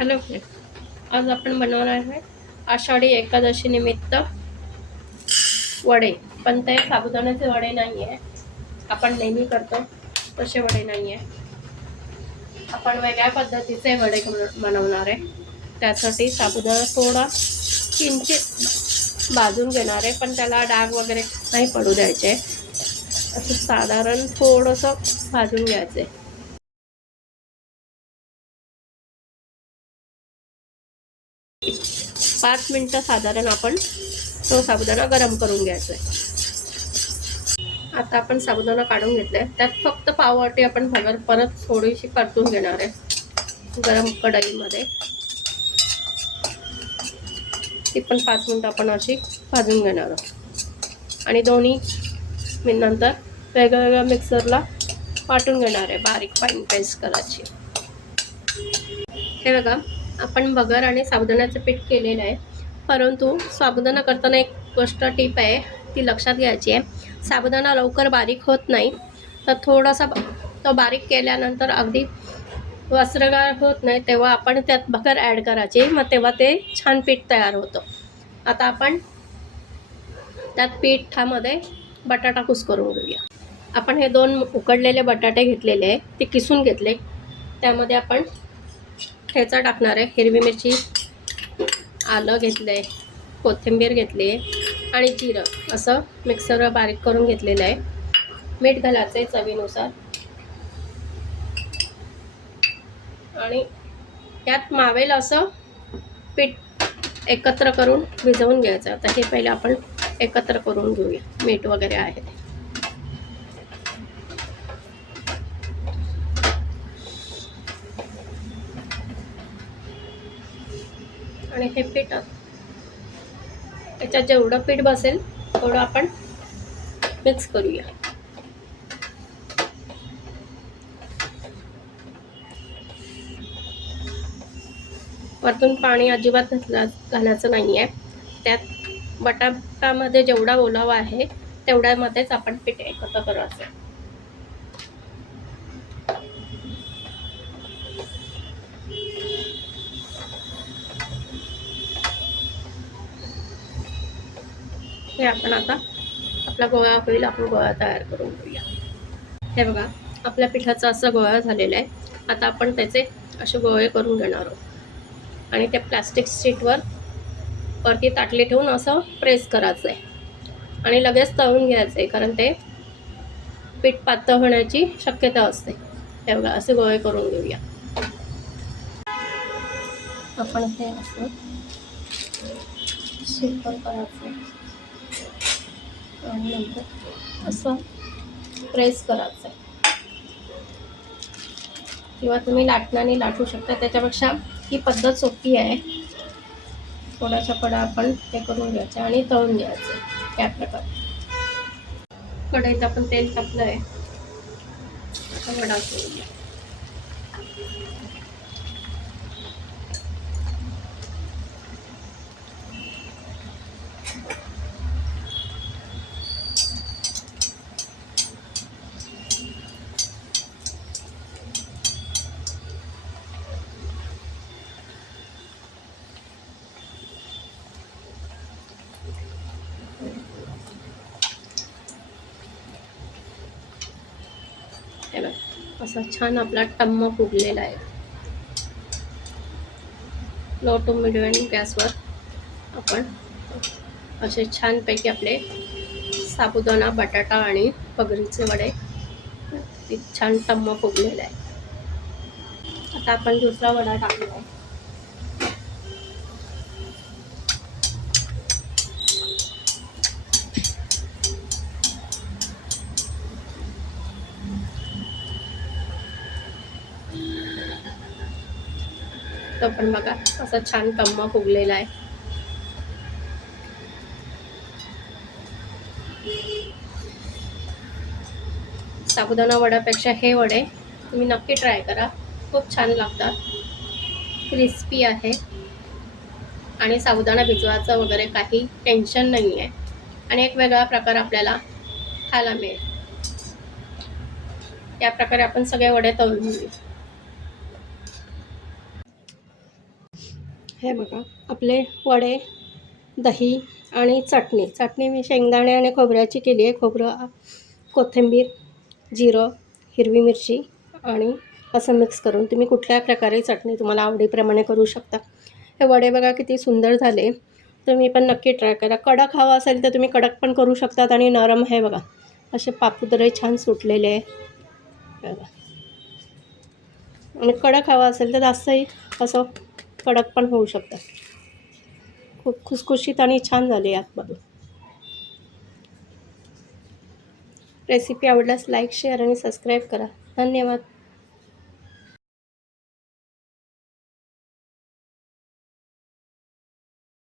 Hello friend, आज आपण बनवणार आहे आषाढी एकादशी निमित्त वडे. पण ते साबुदाण्याचे वडे नाही आहे, आपण नेहमी करतो तसे वडे नाही आहे. आपण वेगळ्या पद्धतीचे वडे बनवणार आहे. त्यासाठी साबुदाणा थोडा किंचित भाजून घेणार आहे, पण त्याला डाग वगैरे नाही पडू द्यायचे. असं साधारण थोडंसं भाजून घ्यायचे. 5 मिनिटं साधारण आपण तो साबुदाणा गरम करून घ्यायचा आहे. आता आपण साबुदाणा काढून घेतलाय, त्यात फक्त पाववाटी आपण भगर परत थोडीशी परतून घेणार आहे गरम कढईमध्ये. ती पण 5 मिनिटं आपण अशी भाजून घेणार आहोत आणि दोन्ही नंतर वेगवेगळ्या मिक्सरला वाटून घेणार आहे, बारीक फाईन पेस्ट करायची. हे बघा, आपण भगर आणि साबुदाण्याचं पीठ केलेलं आहे, परंतु साबुदाणा करताना एक गोष्ट टीप आहे, ती लक्षात घ्यायची आहे. साबुदाणा लवकर बारीक होत नाही, तर थोडासा तो बारीक केल्यानंतर अगदी वस्त्रगाळ होत नाही तेव्हा आपण त्यात भगर ॲड करायची, मग तेव्हा ते छान पीठ तयार होतं. आता आपण त्यात पिठामध्ये बटाटा कुस्करून घेऊया. आपण हे 2 उकडलेले बटाटे घेतलेले आहे, ते किसून घेतले. त्यामध्ये आपण ठेचा टाकणार आहे. हिरवी मिरची, आलं घेतलं आहे, कोथिंबीर घेतली आहे आणि जिरं असं मिक्सरवर बारीक करून घेतलेलं आहे. मीठ घालायचं आहे चवीनुसार आणि त्यात मावेल असं पीठ एकत्र करून भिजवून घ्यायचं. आता हे पहिले आपण एकत्र करून घेऊया. मीठ वगैरे आहे ते आणि हे पीठ त्याच्यात जेवढं पीठ बसेल तेवढं आपण मिक्स करूया. वरतून पाणी अजिबात घालायचं नाही आहे. त्यात बटाटामध्ये जेवढा ओलावा आहे तेवढ्यामध्येच आपण पीठ एकत्र करायचं. हे आपण आता आपला गोळा होईल, आपण गोळा तयार करून घेऊया. हे बघा, आपल्या पिठाचा असा गोळा झालेला आहे. आता आपण त्याचे असे गोळे करून घेणार आहोत आणि त्या प्लास्टिक शीटवर वरती ताटली ठेवून असं प्रेस करायचं आहे आणि लगेच तळून घ्यायचं आहे, कारण ते पीठ पातळ होण्याची शक्यता असते. हे बघा, असे गोळे करून घेऊया. आपण हे असं शीटवर करायचं आणि नंतर असं प्रेस करायचं आहे, किंवा तुम्ही लाटण्याने लाटू शकता. त्याच्यापेक्षा ही पद्धत सोपी आहे. थोड्याशा कडा आपण ते करून घ्यायचं आणि तळून घ्यायचं. त्या प्रकारे कढईत आपण तेल टाकलं आहे, वडा करूया. हे बघा, असा छान आपला टम्म फुगलेला आहे. लो टू मिडियम गॅसवर आपण असे छानपैकी आपले साबुदाणा, बटाटा आणि भगरीचे वडे छान टम्म फुगलेला आहे. आता आपण दुसरा वडा टाकला आहे. तो पण बघा असा छान टम्म फुगलेला आहे. साबुदाणा वड्यापेक्षा हे वडे तुम्ही नक्की ट्राय करा, खूप छान लागतात. क्रिस्पी आहे आणि साबुदाणा भिजवायचं वगैरे काही टेन्शन नाही आहे आणि एक वेगळा प्रकार आपल्याला खायला मिळेल. या प्रकारे आपण सगळे वडे तळून घेऊ. हे बघा आपले वडे, दही आणि चटणी मी शेंगदाणे आणि खोबऱ्याची केली आहे. खोबरं, कोथिंबीर, जिरं, हिरवी मिरची आणि असं मिक्स करून तुम्ही कुठल्याही प्रकारे चटणी तुम्हाला आवडीप्रमाणे करू शकता. हे वडे बघा किती सुंदर झाले. तुम्ही पण नक्की ट्राय करा. कडक हवा असेल तर तुम्ही कडक पण करू शकतात आणि नरम हे बघा असे पापुद्रे छान सुटलेले आहे बघा. आणि कडक हवा असेल तर जास्तही असं कडक पण होऊ शकतं. खूप खुसखुशीत आणि छान झाले आतमधून. रेसिपी आवडल्यास लाईक, शेअर आणि सबस्क्राईब करा. धन्यवाद.